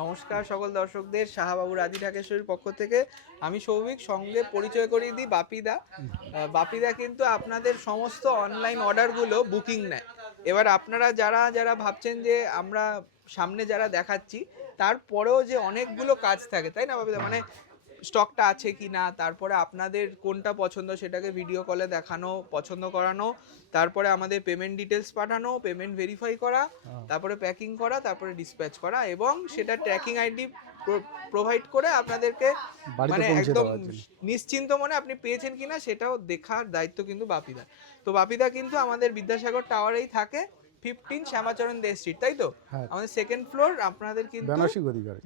নমস্কার সকল দর্শকদের, শাহবাবু রাজি ঢাকেশ্বরীর পক্ষ থেকে আমি সৌভিক, সঙ্গে পরিচয় করিয়ে দিই বাপিদা। বাপিদা কিন্তু আপনাদের সমস্ত অনলাইন অর্ডারগুলো বুকিং নেয়। এবার আপনারা যারা যারা ভাবছেন যে আমরা সামনে যারা দেখাচ্ছি তারপরেও যে অনেকগুলো কাজ থাকে, তাই না বাপিদা? মানে স্টকটা আছে কি না, তারপরে আপনাদের কোনটা পছন্দ সেটাকে ভিডিও কলে দেখানো, পছন্দ করানো, তারপরে আমাদের পেমেন্ট ডিটেলস পাঠানো, পেমেন্ট ভেরিফাই করা, তারপরে প্যাকিং করা, তারপরে ডিসপ্যাচ করা এবং সেটা ট্র্যাকিং আইডি প্রোভাইড করে আপনাদেরকে মানে একদম নিশ্চিন্ত মনে আপনি পেয়েছেন কিনা সেটাও দেখার দায়িত্ব কিন্তু বাপিদা। তো বাপিদা কিন্তু আমাদের বিদ্যাসাগর টাওয়ারেই থাকে, 15 শ্যামাচরণ দে স্ট্রিট, তাই তো? আমাদের সেকেন্ড ফ্লোর আপনাদের কিন্তু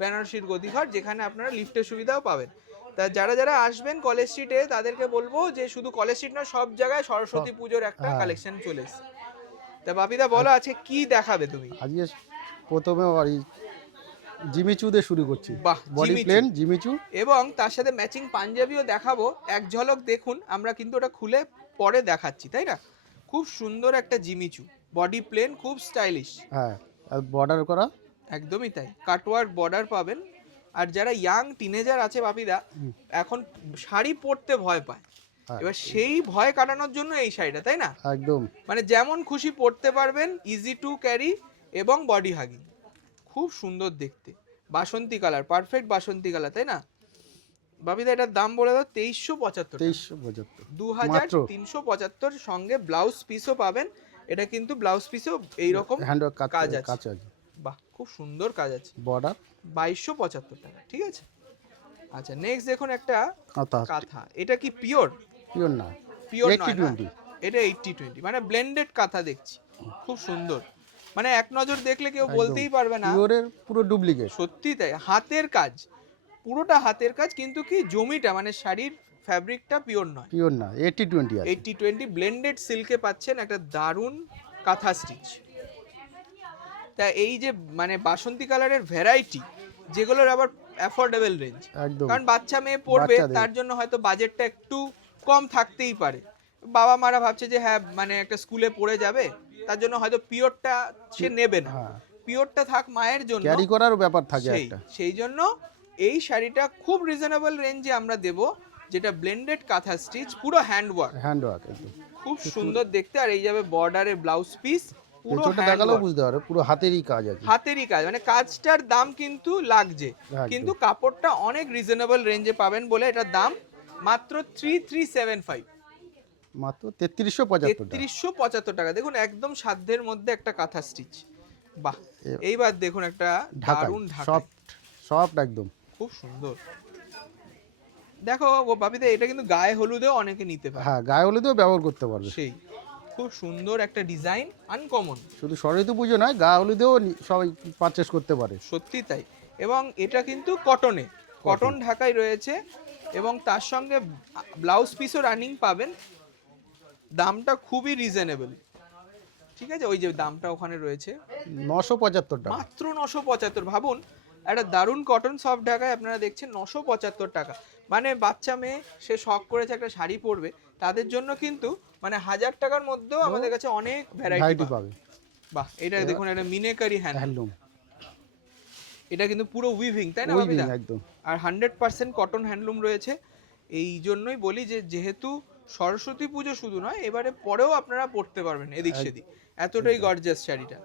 বেনারসির গদিঘর, যেখানে আপনারা লিফটের সুবিধাও পাবেন। তা যারা যারা আসবেন কলেজ স্ট্রিটে তাদেরকে বলবো যে শুধু কলেজ স্ট্রিট না, সব জায়গায় সরস্বতী পুজোর একটা কালেকশন চলে এসেছে। তা বাপিদা বলো, আছে কি দেখাবে তুমি? আজকে প্রথমে জিমিচু দিয়ে শুরু করছি। বাহ, বডি প্লেন জিমিচু এবং তার সাথে ম্যাচিং পাঞ্জাবিও দেখাবো। এক ঝলক দেখুন, আমরা কিন্তু ওটা খুলে পরে দেখাচ্ছি, তাই না? খুব সুন্দর একটা জিমিচু, বডি প্লেন, খুব স্টাইলিশ। হ্যাঁ, আর বর্ডার করা। একদমই তাই, কাটওয়ার্ক বর্ডার পাবেন। আর যারা ইয়াং টিনেজার আছে বাপিদা, এখন শাড়ি পরতে ভয় পায়, এবার সেই ভয় কাটানোর জন্য এই শাড়িটা, তাই না? একদম, মানে যেমন খুশি পরতে পারবেন, ইজি টু ক্যারি এবং বডি হাগিং, খুব সুন্দর দেখতে। বাসন্তী কালার, পারফেক্ট বাসন্তী কালার, তাই না বাপিদা? এটার দাম বলে দাও। 2375। 2375 সঙ্গে ব্লাউজ পিসও পাবেন। এটা কিন্তু ব্লাউজ পিসও এইরকম কাজ আছে। বাহ, খুব সুন্দর কাজ আছে। বর্ডার 2275 টাকা, ঠিক আছে। আচ্ছা, নেক্সট দেখুন একটা কাঁথা। এটা কি পিওর? পিওর না, পিওর নয় না, এটা 80-20 মানে ব্লেন্ডেড কাঁথা দেখছি, খুব সুন্দর। মানে এক নজর দেখলে কেউ বলতেই পারবে না পিওরের পুরো ডুপ্লিকেট। সত্যি তাই, হাতের কাজ, পুরোটা হাতের কাজ, কিন্তু কি জমিটা মানে শাড়ির ফ্যাব্রিকটা পিওর নয়, পিওর না, 80-20 আছে। 80-20 ব্লেন্ডেড সিল্কে পাচ্ছেন একটা দারুণ কাঁথা স্টিচ। তা এই যে মানে বাসন্তী কালারের ভ্যারাইটি, যেগুলোর আবার অ্যাফোর্ডেবল রেঞ্জ, কারণ বাচ্চা মেয়ে পড়বে, তার জন্য হয়তো বাজেটটা একটু কম থাকতেই পারে। বাবা মারা ভাবছে যে হ্যাঁ মানে একটা স্কুলে পড়ে যাবে, তার জন্য হয়তো পিওরটা সে নেবে না, পিওরটা থাক মায়ের জন্য, ক্যারি করার ব্যাপার থাকে একটা। সেই জন্য এই শাড়িটা খুব রিজনেবল রেঞ্জে আমরা দেব, যেটা ব্লেন্ডেড কাঁথা স্টিচ, পুরো হ্যান্ড ওয়ার্ক খুব সুন্দর দেখতে। আর এই যাবে বর্ডারে ব্লাউজ পিস, পুরো দেখালেও বুঝতে পারবে পুরো হাতেরই কাজ আছে, হাতেরই কাজ। মানে কাজটার দাম কিন্তু লাগছে, কিন্তু কাপড়টা অনেক রিজনেবল রেঞ্জে পাবেন বলে এটার দাম মাত্র 3375, মাত্র 3375 টাকা। দেখুন একদম সাধ্যের মধ্যে একটা কাঁথা স্টিচ। বাহ, এইবার দেখুন একটা দারুণ সফট একদম খুব সুন্দর। দেখো ও বাপিদা, এটা কিন্তু গায়ে হলুদেও অনেকে নিতে পারে। হ্যাঁ, গায়ে হলুদেও ব্যবহার করতে পারবে। সেই খুব সুন্দর একটা ডিজাইন, আনকমন। শুধু সরস্বতী পুজো নয়, গায়ে হলুদেও সবাই পারচেস করতে পারে। সত্যি তাই। এবং এটা কিন্তু কটনে, কটন ঢাকাই রয়েছে এবং তার সঙ্গে ব্লাউজ পিসও রানিং পাবেন। দামটা খুবই রিজনেবল, ঠিক আছে। ওই যে দামটা ওখানে রয়েছে 975 টাকা, মাত্র 975। ভাবুন, একটা দারুণ কটন সফট ঢাকায় আপনারা দেখছেন 975 টাকা। মানে বাচ্চা মেয়ে সে শখ করেছে একটা শাড়ি পরবে, তাদের জন্য কিন্তু মানে 1000 টাকার মধ্যেও আমাদের কাছে অনেক ভ্যারাইটি পাবে। বাহ, এটা দেখুন একটা মিনেকারি হ্যান্ডলুম, এটা কিন্তু পুরো উইভিং, তাই না বাপিদা? আর 100% কটন হ্যান্ডলুম রয়েছে। এই জন্যই বলি যে যেহেতু সরস্বতী পুজো শুধু নয়, এবারে পরেও আপনারা পড়তে পারবেন এদিক সেদিক, এতটাই গর্জিয়াস শাড়িটা।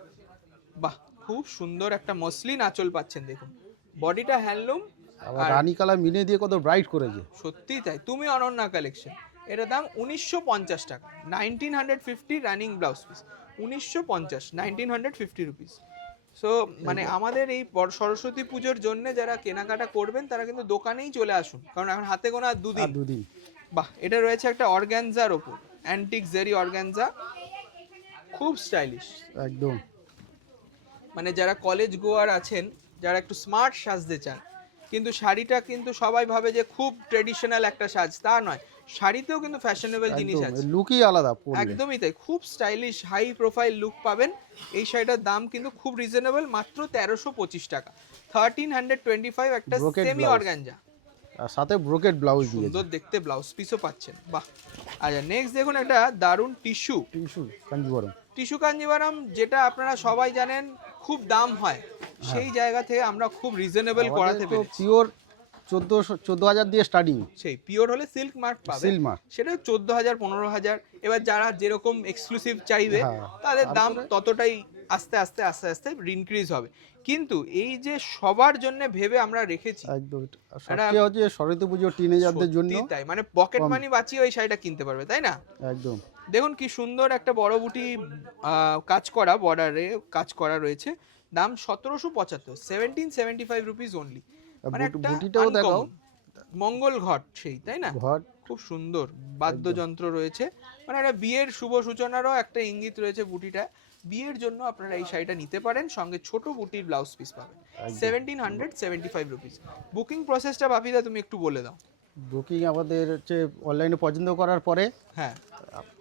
বাহ, খুব সুন্দর একটা মসলিন আঁচল পাচ্ছেন, দেখুন বডিটা হ্যান্ডলুম, আর রানী কালার মিনে দিয়ে কত ব্রাইট করেছে। সত্যি তাই, তুমি অনন্যা কালেকশন। এটার দাম 1950 টাকা, 1950 running blouse piece, 1950, 1950 rupees. So মানে আমাদের এই সরস্বতী পুজোর জন্য যারা কেনাকাটা করবেন তারা কিন্তু দোকানেই চলে আসুন, কারণ এখন হাতে গোনা দুদিন। বাহ, এটা রয়েছে একটা অর্গানজার ওপর, অ্যান্টিক জেরি অর্গানজা, খুব স্টাইলিশ একদম। মানে যারা কলেজ গোয়ার আছেন, যারা একটু স্মার্ট সাজতে চান, কিন্তু শাড়িটা কিন্তু সবাই ভাবে যে খুব ট্রেডিশনাল একটা সাজ, তা নয়, শাড়িতেও কিন্তু ফ্যাশনেবল জিনিস আছে, লুকই আলাদা। একদমই তাই, খুব স্টাইলিশ হাই প্রোফাইল লুক পাবেন। এই শাড়িটার দাম কিন্তু খুব রিজনেবল, মাত্র 1325 টাকা, 1325, একটা সেমি অর্গানজা, আর সাথে ব্রোকেট ব্লাউজ দিয়ে সুন্দর দেখতে ব্লাউজ পিসও পাচ্ছেন। বাহ। আচ্ছা, নেক্সট দেখুন একটা দারুণ টিস্যু কাঞ্জিভারাম, যেটা আপনারা সবাই জানেন খুব দাম হয়, সেই জায়গা থেকে আমরা খুব রিজনেবল করাতে পেরেছি। পিওর 14,000 দিয়ে স্টার্টিং। সেই পিওর হলে সিল্ক মার্ক পাবে, সিল্ক মার্ক সেটা 14,000 15,000। এবার যারা যেরকম এক্সক্লুসিভ চাইবে হ্যাঁ, তাদের দাম তারপরে? ততটাই আস্তে আস্তে আস্তে আস্তে ইনক্রিজ হবে। কিন্তু এই যে সবার জন্য ভেবে আমরা রেখেছি, একদম। সবচেয়ে হচ্ছে সরস্বতী পুজো টিনেজারদের জন্য। সত্যি তাই, মানে পকেট কম। মানি বাঁচিয়ে ওই শাড়িটা কিনতে পারবে, তাই না? একদম। দেখুন কি সুন্দর একটা বড় বুটি কাজ করা, বর্ডারে কাজ করা রয়েছে। দাম 1775, 1775 রুপিস অনলি। মানে একটা বুটিটাও দেখাও। uncommon মঙ্গল ঘট সেই, তাই না? ঘট খুব সুন্দর বাদ্যযন্ত্র রয়েছে, মানে একটা বিয়ের শুভ সূচনারও একটা ইঙ্গিত রয়েছে বুটিটা। বিয়ের জন্য আপনারা এই শাড়িটা নিতে পারেন, সঙ্গে ছোট বুটির ব্লাউজ পিস পাবেন। 1775 রুপিস। বুকিং প্রসেসটা বাপিদা তুমি একটু বলে দাও। বুকিং আমাদের হচ্ছে অনলাইনে পছন্দ করার পরে হ্যাঁ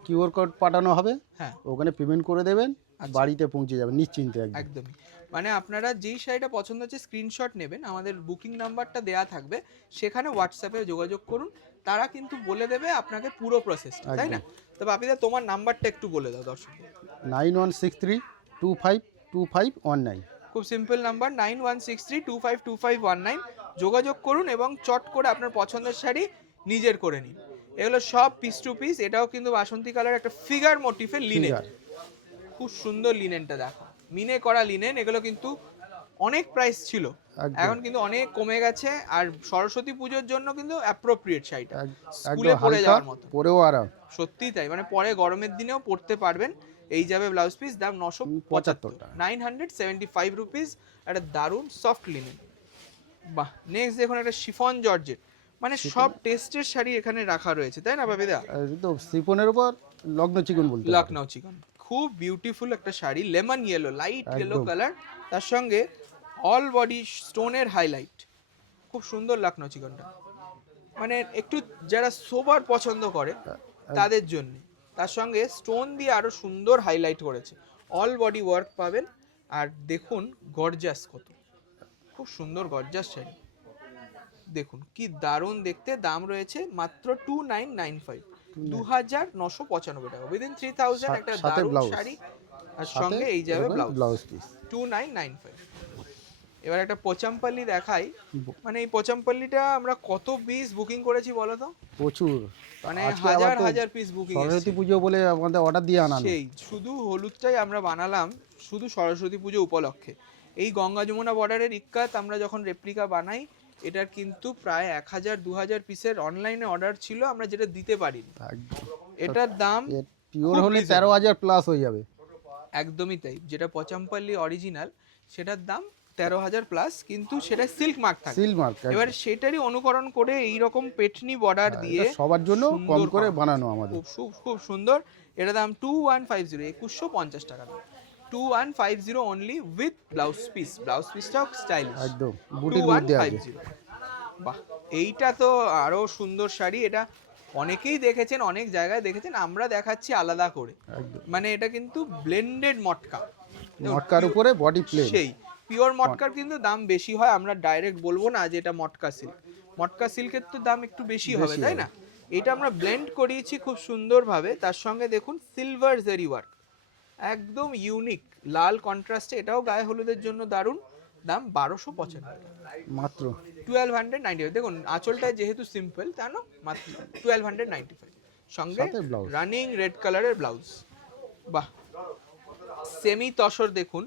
কিউআর কোড পাঠানো হবে, হ্যাঁ ওখানে পেমেন্ট করে দেবেন, আচ্ছা। বাড়িতে পৌঁছে যাবে নিশ্চিন্তে একদম। একদমই, মানে আপনারা যেই শাড়িটা পছন্দ হচ্ছে স্ক্রিনশট নেবেন, আমাদের বুকিং নাম্বারটা দেয়া থাকবে, সেখানে হোয়াটসঅ্যাপে যোগাযোগ করুন, তারা কিন্তু বলে দেবে আপনাকে পুরো প্রসেসটা, তাই না? তো বাপিদা তোমার নাম্বারটা একটু বলে দাও দর্শক। 9163252519। খুব সিম্পল নাম্বার, 9163252519। যোগাযোগ করুন এবং চট করে আপনার পছন্দের শাড়ি নিজের করে নিন। এগুলো সব পিস টু পিস। এটাও কিন্তু বাসন্তী কালার একটা ফিগার মোটিফের লিনেন, খুব সুন্দর লিনেনটা দেখো, মিনে করা লিনেন। এগুলো কিন্তু অনেক প্রাইস ছিল, এখন কিন্তু অনেক কমে গেছে। আর সরস্বতী পুজোর জন্য কিন্তু অ্যাপ্রোপ্রিয়েট শাড়িটা, স্কুলে পরে যাওয়ার মতো, পরেও আরাম। সত্যি তাই, মানে পরে গরমের দিনেও পরতে পারবেন। এই যাবে ব্লাউজ পিস, দাম 975 টাকা, 975 রুপিস। একটা দারুণ সফট লিনেন। বাহ, নেক্সট দেখুন একটা শিফন জর্জেট, মানে সব টেস্টের শাড়ি এখানে রাখা রয়েছে, তাই না বাপিদা? তো সিফনের উপর লগ্ন চিকন বলতে হবে। লখনৌ চিকন, খুব বিউটিফুল একটা sari, lemon yellow, light yellow colour, তার সঙ্গে অল বডি স্টোনের হাইলাইট। খুব সুন্দর লখনৌ চিকনটা, মানে একটু যারা সোবার পছন্দ করে তাদের জন্য। তার সঙ্গে স্টোন দিয়ে আরো সুন্দর হাইলাইট করেছে, অল বডি ওয়ার্ক পাবেন। আর দেখুন গর্জাস, কত খুব সুন্দর গর্জাস শাড়ি, দেখুন কি দারুণ দেখতে। দাম রয়েছে মাত্র 2995, 2995 টাকা, উইদিন 3000 একটা সাথে দারুণ ব্লাউজ। শাড়ি। আর সঙ্গে এই যাবে ব্লাউজ পিস 2995। এবার একটা পোচামপাল্লি দেখাই, মানে এই পোচামপাল্লিটা আমরা কত পিস বুকিং করেছি বলো তো? প্রচুর, মানে আজকে হাজার আবার তো হাজার পিস বুকিং সরস্বতী পুজো বলে আমাদের অর্ডার দিয়ে আনানো। সেই শুধু হলুদটাই আমরা বানালাম শুধু সরস্বতী পুজো উপলক্ষে। এই গঙ্গা যমুনা বর্ডারের ইক্কাত আমরা যখন রেপ্লিকা বানাই, এটার কিন্তু প্রায় 1000-2000 পিসের অনলাইনে অর্ডার ছিল, আমরা যেটা দিতে পারিনি। এটার দাম পিওর হলে 13,000 প্লাস হয়ে যাবে। একদমই তাই, যেটা পচামপাল্লি অরিজিনাল সেটার দাম 13,000 প্লাস, কিন্তু সেটা সিল্ক মার্ক থাকে। সিল্ক মার্ক, এবার সেটারই অনুকরণ করে এই রকম পেটনি বর্ডার দিয়ে সবার জন্য কম করে বানানো আমাদের। খুব সুন্দর। এটা দাম 2150, 2150 টাকা দাম, 2150 only with blouse piece. Blouse পিসটাও স্টাইলিশ, একদম বুটির মধ্যে আছে। 2150। বাহ, এইটা তো আরো সুন্দর শাড়ি। এটা অনেকেই দেখেছেন, অনেক জায়গায় দেখেছেন, আমরা দেখাচ্ছি আলাদা করে। মানে এটা কিন্তু ব্লেন্ডেড মটকা, মটকার উপরে বডি প্লেন। সেই পিওর মটকার কিন্তু দাম বেশি হয়, আমরা ডাইরেক্ট বলবো না যে এটা মটকা সিল্ক। মটকা সিল্কের তো দাম একটু বেশি হবে, তাই না? এটা আমরা ব্লেন্ড করিয়েছি খুব সুন্দরভাবে। তার সঙ্গে দেখুন সিলভার জারি ওয়ার্ক, একদম ইউনিক লাল কন্ট্রাস্টে। এটাও গায়ে হলুদের জন্য দারুণ। দাম 1295, মাত্র 1295। দেখুন আঁচলটায় যেহেতু সিম্পল, তা না, মাত্র 1295, সঙ্গে রানিং রেড কালারের ব্লাউজ। বাহ, সেমি তসর দেখুন,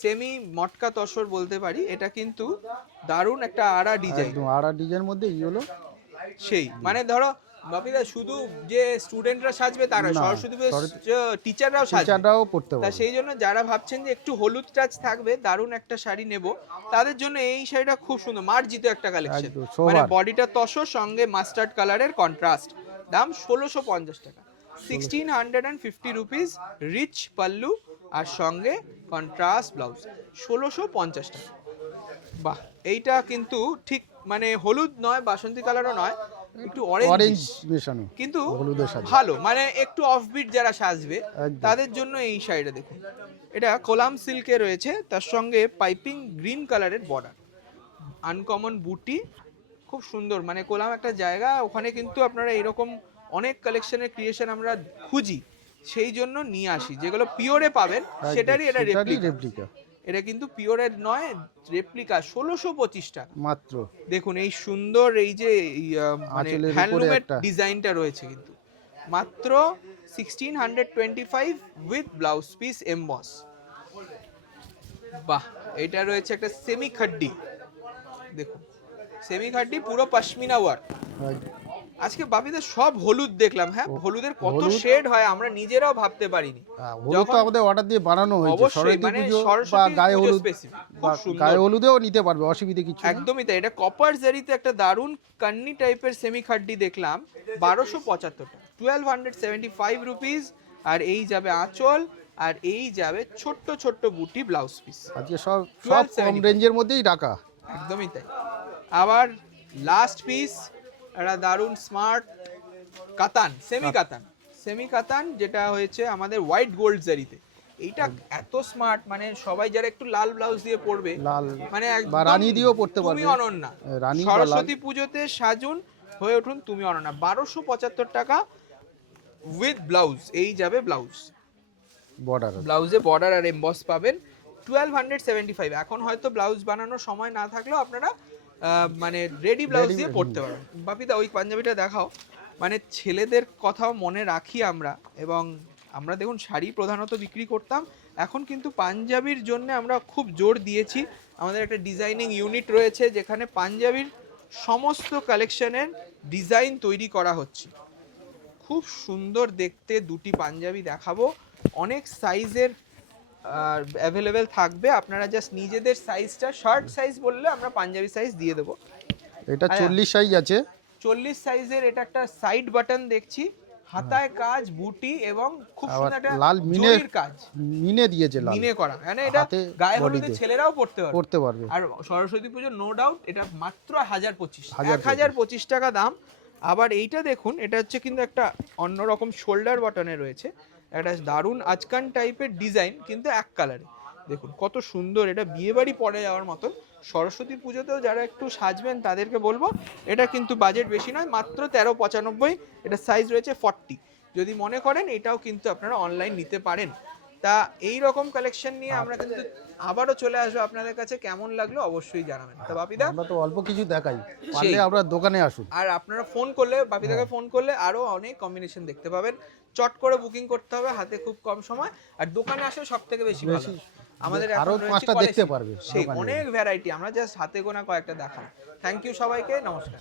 সেমি মটকা তসর বলতে পারি। এটা কিন্তু দারুণ একটা আড়া ডিজাইন, একদম আড়া ডিজাইনের মধ্যে এই হলো সেই মানে ধরো বাপিদা শুধু যে স্টুডেন্টরা সাজবে তারা, সরস্বতী টিচাররাও সাজবে, টিচাররাও পড়তে তা পারবে। সেই জন্য যারা ভাবছেন যে একটু হলুদ টাচ থাকবে, দারুণ একটা শাড়ি নেব, তাদের জন্য এই শাড়িটা খুব সুন্দর, মার্জিত একটা কালেকশন। মানে বডিটা তসর, সঙ্গে মাস্টার্ড কালারের কন্ট্রাস্ট। দাম 1650 টাকা, 1650 রুপিস, রিচ পাল্লু আর সঙ্গে কন্ট্রাস্ট ব্লাউজ, 1650 টাকা। বাহ, এইটা কিন্তু ঠিক মানে হলুদ নয়, বাসন্তী কালারও নয়, একটু অরেঞ্জ মেশানো, কিন্তু হলুদের সাথে ভালো, মানে একটু অফবিট যারা সাজবে তাদের জন্য এই শাড়িটা দেখুন। এটা কোলাম সিল্কে রয়েছে, তার সঙ্গে পাইপিং গ্রিন কালারের বর্ডার, আনকমন বুটি, খুব সুন্দর। মানে কোলাম একটা জায়গা, ওখানে কিন্তু আপনারা এরকম অনেক কালেকশনের ক্রিয়েশন আমরা খুঁজি, সেই জন্য নিয়ে আসি। যেগুলো পিওরে পাবেন সেটারই এটা রেপ্লিকা। এটা কিন্তু পিওরের নয়, রেপ্লিকা, 1625 টাকা মাত্র। দেখুন এই সুন্দর এই যে মানে আঁচলের উপরে হ্যান্ডলুমের একটা ডিজাইনটা রয়েছে কিন্তু মাত্র 1625 উইথ ব্লাউজ পিস এমবস। বাহ, এটা রয়েছে একটা সেমি খাড্ডি, দেখুন সেমি খাড্ডি পুরো পশমিনা ওয়ার্ক। আজকে বাপিদের সব হলুদ দেখলাম, হ্যাঁ হলুদের কত হলুদ। শেড হয় আমরা নিজেরাও ভাবতে পারিনি। হলুদ তো আমাদের অর্ডার দিয়ে বানানো হয়েছে, অবশ্যই, সরস্বতী মানে পুজো বা সরস্বতী গায়ে পুজো হলুদ, specific, বা খুব সুন্দর। গায়ে হলুদেও নিতে পারবে, অসুবিধে কিছু নেই। একদমই তাই, এটা কপার জারিতে একটা দারুন কান্নি টাইপের সেমি খাড্ডি দেখলাম 1275 টাকা, 1275 রুপিস। আর এই যাবে আঁচল, আর এই যাবে ছোট্ট ছোট্ট বুটি ব্লাউজ পিস। আজকে সব সব কম 1275 রেঞ্জের মধ্যেই রাখা। একদমই তাই। আবার লাস্ট পিস একটা দারুন স্মার্ট কাতান, সেমি কাতান যেটা হয়েছে আমাদের হোয়াইট গোল্ড জারিতে। এইটা এত স্মার্ট, মানে সবাই যারা একটু লাল ব্লাউজ দিয়ে পরবে, লাল মানে বা একদম রানী দিয়েও পড়তে তুমি পারবে। অনন্যা, রানী বা লাল। সরস্বতী পুজোতে সাজুন, হয়ে উঠুন তুমি অনন্যা। 1275 টাকা উইথ ব্লাউজ, এই যাবে ব্লাউজ, বর্ডার। ব্লাউজে বর্ডার আর এমবস পাবেন 1275। এখন হয়তো ব্লাউজ বানানোর সময় না থাকলেও আপনারা মানে রেডি ব্লাউজ দিয়ে পরতে পারবেন। বাপিদা ওই পাঞ্জাবিটা দেখাও, মানে ছেলেদের কথাও মনে রাখি আমরা, এবং আমরা দেখুন শাড়ি প্রধানত বিক্রি করতাম, এখন কিন্তু পাঞ্জাবির জন্য আমরা খুব জোর দিয়েছি। আমাদের একটা ডিজাইনিং ইউনিট রয়েছে যেখানে পাঞ্জাবির সমস্ত কালেকশনের ডিজাইন তৈরি করা হচ্ছে। খুব সুন্দর দেখতে দুটি পাঞ্জাবি দেখাবো, অনেক সাইজের অ্যাভেলেবেল থাকবে, আপনারা জাস্ট নিজেদের সাইজটা, শার্ট সাইজ বললে আমরা পাঞ্জাবি সাইজ দিয়ে দেবো। এটা 40 সাইজ আছে। 40 সাইজের এটা একটা সাইড বাটন দেখছি, হাতায় কাজ, বুটি এবং খুব আবার সুন্দর একটা লাল জরির কাজ, মিনে দিয়েছে, লাল মিনে করা, মানে এটা হাতে, গায়ে হলুদে বডিতে ছেলেরাও পড়তে পারবে। পড়তে পারবে। আর সরস্বতী পুজো নো ডাউট এটা মাত্র 1025, 1025 1025 টাকা দাম। আবার এইটা দেখুন, এটা হচ্ছে কিন্তু একটা অন্যরকম শোল্ডার বাটনে রয়েছে, একটা দারুণ আজকান টাইপের ডিজাইন, কিন্তু এক কালারে। দেখুন কত সুন্দর, এটা বিয়ে বাড়ি পরে যাওয়ার মতন। সরস্বতী পুজোতেও যারা একটু সাজবেন তাদেরকে বলবো, এটা কিন্তু বাজেট বেশি নয়, মাত্র 1395। এটা সাইজ রয়েছে 40। যদি মনে করেন এটাও কিন্তু আপনারা অনলাইন নিতে পারেন। তা এই রকম কালেকশন নিয়ে আমরা কিন্তু আবারও চলে আসবো আপনাদের কাছে, কেমন লাগলো অবশ্যই জানাবেন। তা বাপিদা, আমরা তো অল্প কিছু দেখাই, পারলে আমরা দোকানে আসুন। আর আপনারা ফোন করলে, বাপিদাকে ফোন করলে আরো অনেক কম্বিনেশন দেখতে পাবেন। চট করে বুকিং করতে হবে, হাতে খুব কম সময়, আর দোকানে আসলে সব থেকে বেশি ভালো। আমাদের আরো এখন রয়েছে 5টা দেখতে collection, পারবে সেই দোকানে। অনেক ভ্যারাইটি, আমরা জাস্ট হাতে গোনা কয়েকটা দেখালাম। থ্যাংক ইউ সবাইকে, নমস্কার।